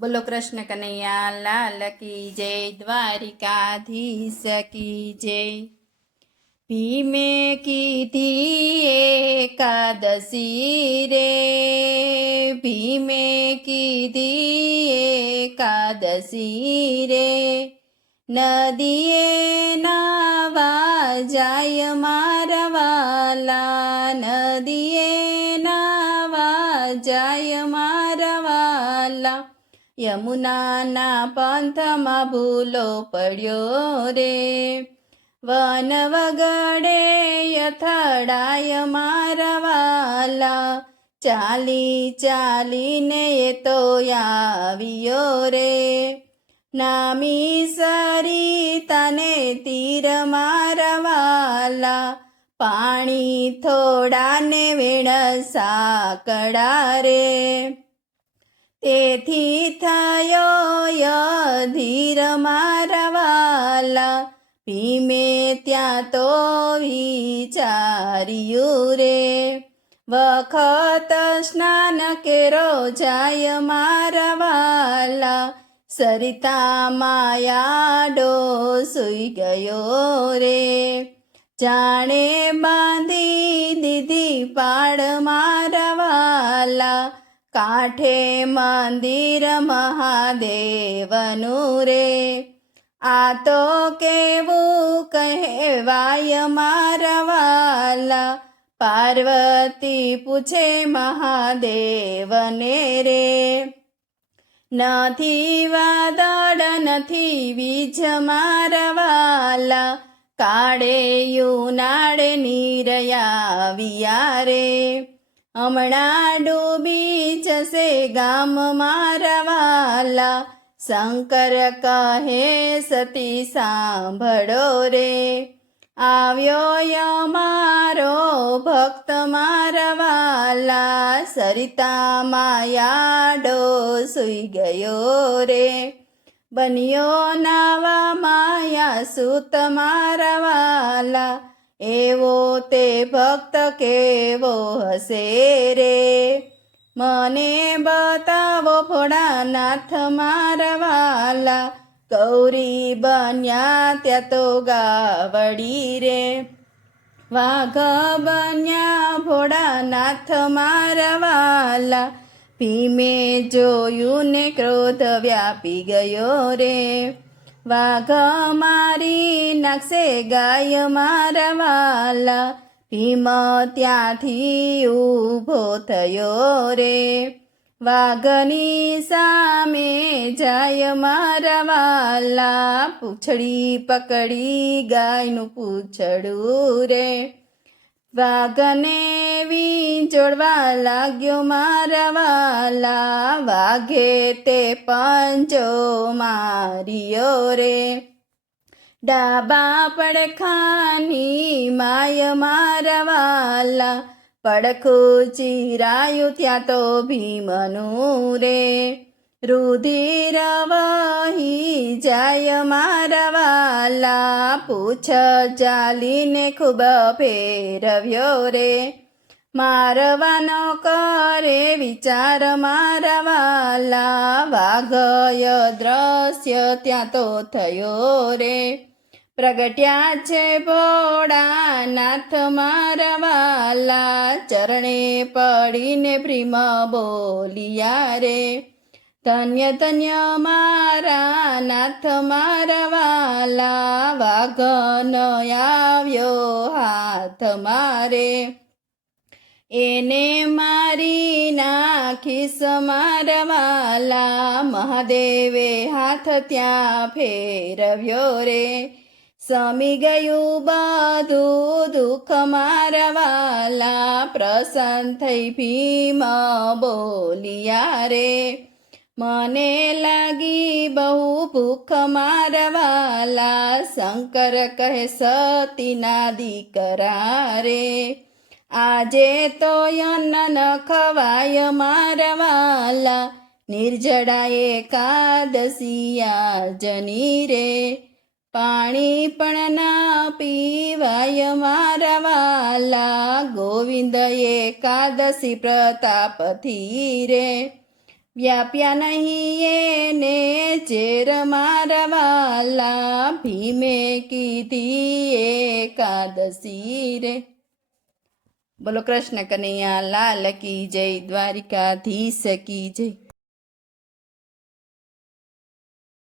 બોલો કૃષ્ણ કનૈયા લાલ કી જય, દ્વારિકાધીશ કી જય। ભીમે કીધી એકાદશી રે, ભીમે કીધી એકાદશી રે, નદીએ નાવા જાય મારા વાલા, નદીએ નાવા જાય મારા વાલા, યમુનાના પંથમાં ભૂલો પડ્યો રે, વન વગડે યથડાય મારા વાલા, ચાલી ચાલીને એ તો આવ્યો રે, નામી સરિતાને તીર મારા વાલા, પાણી થોડાને વેણ સાકડા રે, તેથી થયો અધીર મારા વાલા, ભીમે ત્યાં તો વિચાર્યું રે, વખત સ્નાન કેરો જાય મારા વાલા, સરિતા માયાડો સૂઈ ગયો રે, જાણે બાંધી દીધી પાડ મારા વાલા, કાંઠે મંદિર મહાદેવનું રે, આ તો કેવું કહેવાય મારા વાલા, પાર્વતી પૂછે મહાદેવને રે, નથી વાદળ નથી વીજ મારા વાલા, કાળે યુનાળે નીરયા રે, હમણાં ડૂબી જશે ગામ મારા વાલા, શંકર કહે સતી સાંભળો રે, આવ્યો અમારો ભક્ત મારા વાલા, સરિતા માયાડો સૂઈ ગયો રે, બન્યો નાવા માયા સૂત મારા વાલા, એવો તે ભક્ત કેવો હશે રે, મને બતાવો ભોળાનાથ મારા વાલા, ગૌરી બન્યા ત્યાં તો ગાવડી રે, વાઘ બન્યા ભોળાનાથ મારા વાલા, ભીમે જોયું ને ક્રોધ વ્યાપી ગયો રે, વાઘ મારી નાખશે ગાય મારા વાલા, ભીમ ત્યાંથી ઊભો થયો રે, વાઘની સામે જાય મારા વાલા, પૂંછડી પકડી ગાયનું પૂંછડું રે, વાઘને વીંચોળવા લાગ્યો મારા વાલા, વાઘે તે પંજો માર્યો રે, ડાબા પડખાની માય મારા વાલા, પડખું ચીરાયું ત્યાં તો ભીમનું રે, રુધિર વહી જાય મારા વાલા, પૂછ ચાલીને ખૂબ ફેરવ્યો રે, મારવાનો કરે વિચાર મારા વાલા, વાઘય દ્રશ્ય ત્યાં તો થયો રે, પ્રગટ્યા છે ભોળાનાથ મારા વાલા, ચરણે પડીને પ્રેમ બોલિયા રે, ધન્ય ધન્ય મારા નાથ મારા વાલા, વાઘન આવ્યો હાથ મારે, એને મારી નાખીશ મારા વાલા, મહાદેવે હાથ ત્યાં ફેરવ્યો રે, સમી ગયું બધું દુઃખ મારા વાલા, પ્રસન્ન થઈ ભીમ બોલિયા રે, મને લાગી બહુ ભૂખ મારા વાલા, શંકર કહે સતીના દીકરા રે, આજે તો અન્ન ન ખવાય મારા વાલા, નિર્જળા એકાદશી આજની રે, પાણી પણ ના પીવાય મારા વાલા, ગોવિંદ એકાદશી પ્રતાપથી રે, વ્યાપ્યા નહીં એને ચેર મારા વાલા, ભીમે કીધી એકાદશી રે. બોલો કૃષ્ણ કનૈયા લાલ કી જય, દ્વારિકાધીશ કી જય.